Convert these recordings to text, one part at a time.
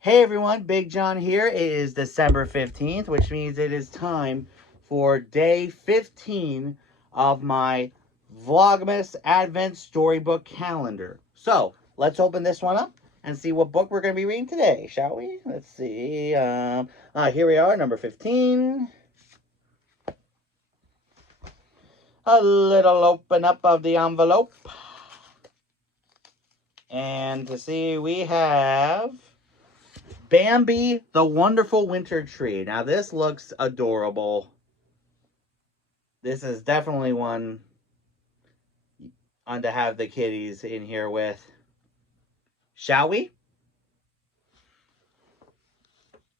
Hey everyone, Big John here. It is December 15th, which means it is time for day 15 of my Vlogmas Advent Storybook calendar. So, let's open this one up and see what book we're going to be reading today, shall we? Let's see. Here we are, number 15. A little open up of the envelope. And to see, we have Bambi, the Wonderful Winter Tree. Now, this looks adorable. This is definitely one to have the kitties in here with. Shall we?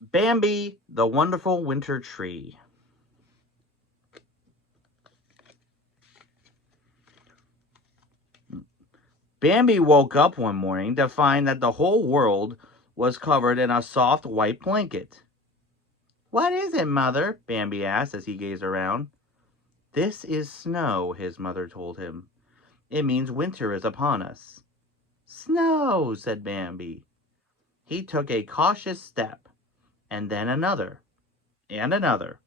Bambi, the Wonderful Winter Tree. Bambi woke up one morning to find that the whole world was covered in a soft white blanket. "What is it, Mother?" Bambi asked as he gazed around. "This is snow," his mother told him. "It means winter is upon us." "Snow," said Bambi. He took a cautious step, and then another, and another.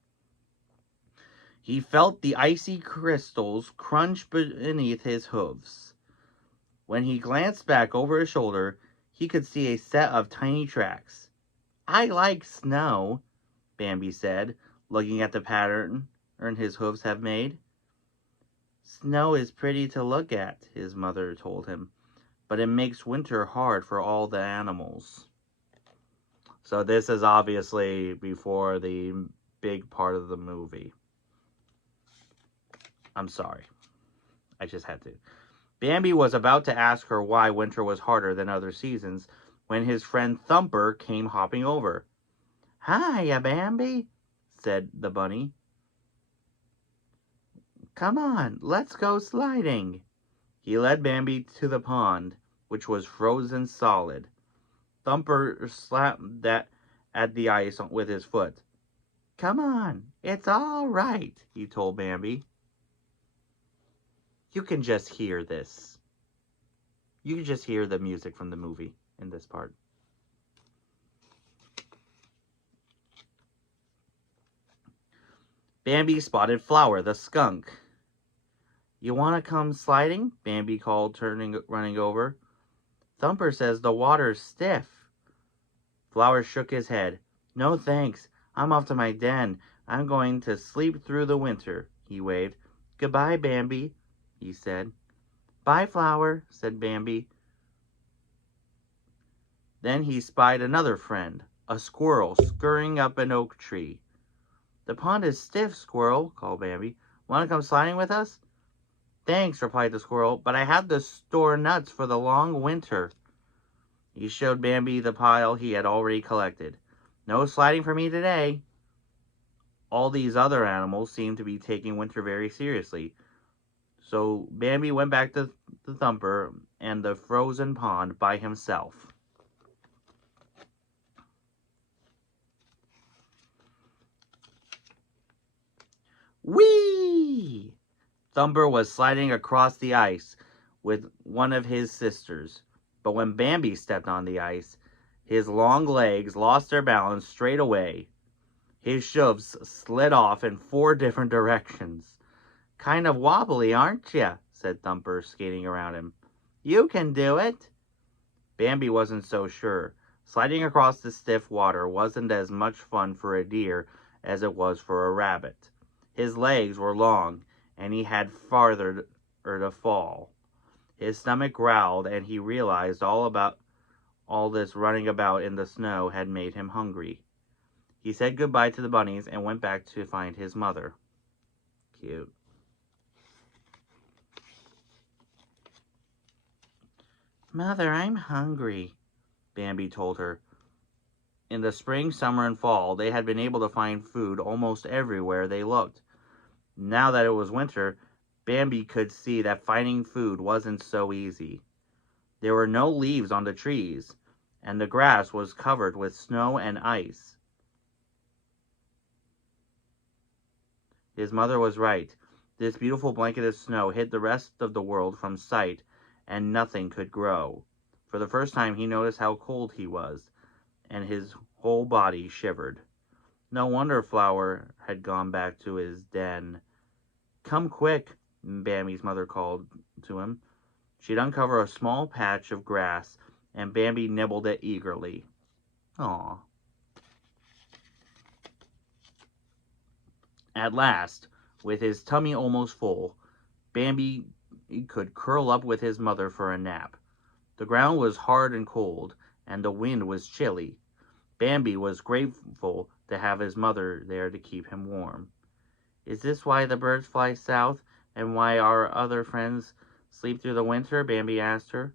He felt the icy crystals crunch beneath his hooves. When he glanced back over his shoulder, he could see a set of tiny tracks. "I like snow," Bambi said, looking at the pattern his hooves have made. "Snow is pretty to look at," his mother told him, "but it makes winter hard for all the animals." So this is obviously before the big part of the movie. I'm sorry. I just had to. Bambi was about to ask her why winter was harder than other seasons when his friend Thumper came hopping over. "Hiya, Bambi," said the bunny. "Come on, let's go sliding." He led Bambi to the pond, which was frozen solid. Thumper slapped at the ice with his foot. "Come on, it's all right," he told Bambi. You can just hear this. You can just hear the music from the movie in this part. Bambi spotted Flower, the skunk. "You want to come sliding?" Bambi called, running over. "Thumper says the water's stiff." Flower shook his head. "No thanks. I'm off to my den. I'm going to sleep through the winter," he waved. "Goodbye, Bambi," he said. "Bye, Flower," said Bambi. Then he spied another friend, a squirrel, scurrying up an oak tree. "The pond is stiff, Squirrel," called Bambi. "Want to come sliding with us?" "Thanks," replied the squirrel, "but I have to store nuts for the long winter." He showed Bambi the pile he had already collected. "No sliding for me today." All these other animals seemed to be taking winter very seriously, so Bambi went back to the Thumper and the frozen pond by himself. Whee! Thumper was sliding across the ice with one of his sisters, but when Bambi stepped on the ice, his long legs lost their balance straight away. His shoves slid off in 4 different directions. "Kind of wobbly, aren't you?" said Thumper, skating around him. "You can do it." Bambi wasn't so sure. Sliding across the stiff water wasn't as much fun for a deer as it was for a rabbit. His legs were long, and he had farther to fall. His stomach growled, and he realized all this running about in the snow had made him hungry. He said goodbye to the bunnies and went back to find his mother. Cute. "Mother, I'm hungry," Bambi told her. In the spring, summer, and fall, they had been able to find food almost everywhere they looked. Now that it was winter, Bambi could see that finding food wasn't so easy. There were no leaves on the trees, and the grass was covered with snow and ice. His mother was right. This beautiful blanket of snow hid the rest of the world from sight, and nothing could grow. For the first time, he noticed how cold he was. and his whole body shivered. No wonder Flower had gone back to his den. "Come quick," Bambi's mother called to him. She'd uncover a small patch of grass, and Bambi nibbled it eagerly. Aw. At last, with his tummy almost full, Bambi could curl up with his mother for a nap. The ground was hard and cold, and the wind was chilly. Bambi was grateful to have his mother there to keep him warm. "Is this why the birds fly south, and why our other friends sleep through the winter?" Bambi asked her.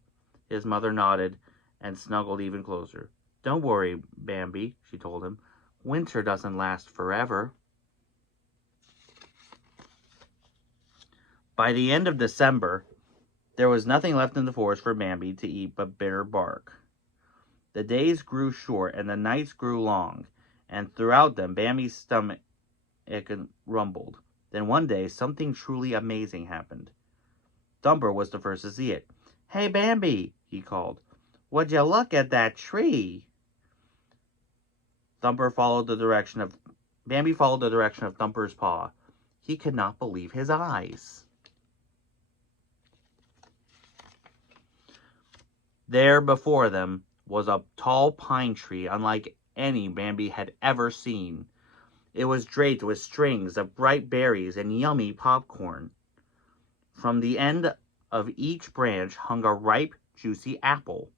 His mother nodded and snuggled even closer. "Don't worry, Bambi," she told him. "Winter doesn't last forever." By the end of December, there was nothing left in the forest for Bambi to eat but bitter bark. The days grew short and the nights grew long, and throughout them Bambi's stomach rumbled. Then one day, something truly amazing happened. Thumper was the first to see it. "Hey, Bambi," he called. "Would you look at that tree?" Bambi followed the direction of Thumper's paw. He could not believe his eyes. There before them was a tall pine tree unlike any Bambi had ever seen. It was draped with strings of bright berries and yummy popcorn. From the end of each branch hung a ripe, juicy apple.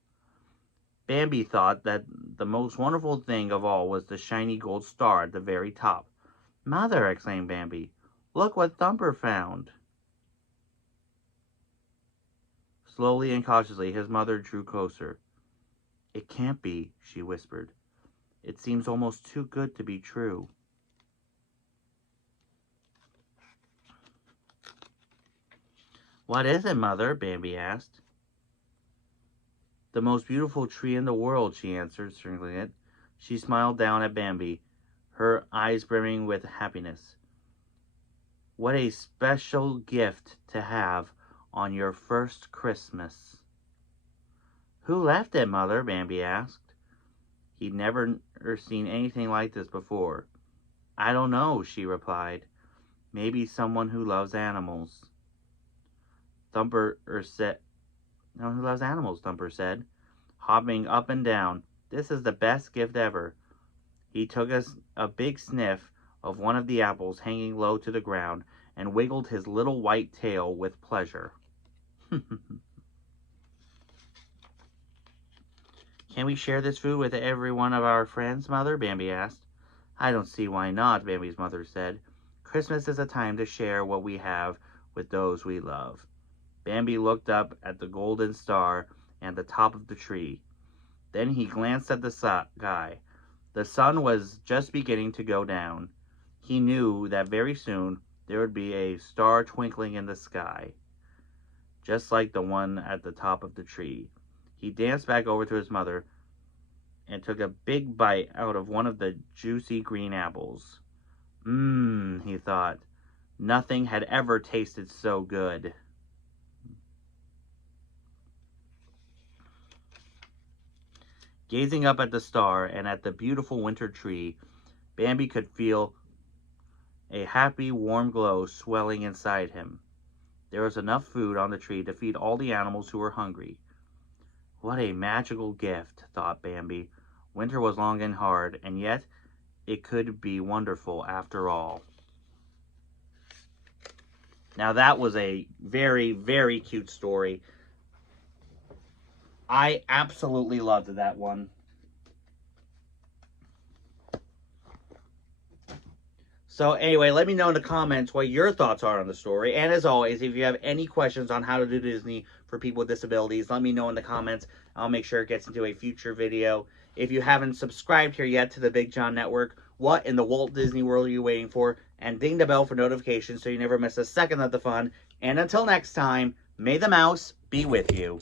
Bambi thought that the most wonderful thing of all was the shiny gold star at the very top. "Mother," exclaimed Bambi, "look what Thumper found." Slowly and cautiously, his mother drew closer. "It can't be," she whispered. "It seems almost too good to be true." "What is it, Mother?" Bambi asked. "The most beautiful tree in the world," she answered, strangling it. She smiled down at Bambi, her eyes brimming with happiness. "What a special gift to have on your first Christmas." "Who left it, Mother?" Bambi asked. He'd never seen anything like this before. "I don't know," she replied. "Maybe someone who loves animals." Thumper said, "No one who loves animals," Thumper said, hopping up and down. "This is the best gift ever." He took a big sniff of one of the apples hanging low to the ground and wiggled his little white tail with pleasure. "Can we share this food with every one of our friends, Mother?" Bambi asked. "I don't see why not," Bambi's mother said. "Christmas is a time to share what we have with those we love." Bambi looked up at the golden star and the top of the tree. Then he glanced at the sky. The sun was just beginning to go down. He knew that very soon there would be a star twinkling in the sky, just like the one at the top of the tree. He danced back over to his mother and took a big bite out of one of the juicy green apples. He thought. Nothing had ever tasted so good. Gazing up at the star and at the beautiful winter tree, Bambi could feel a happy, warm glow swelling inside him. There was enough food on the tree to feed all the animals who were hungry. What a magical gift, thought Bambi. Winter was long and hard, and yet it could be wonderful after all. Now that was a very, very cute story. I absolutely loved that one. So anyway, let me know in the comments what your thoughts are on the story. And as always, if you have any questions on how to do Disney for people with disabilities, let me know in the comments. I'll make sure it gets into a future video. If you haven't subscribed here yet to the Big John Network, what in the Walt Disney World are you waiting for? And ding the bell for notifications so you never miss a second of the fun. And until next time, may the mouse be with you.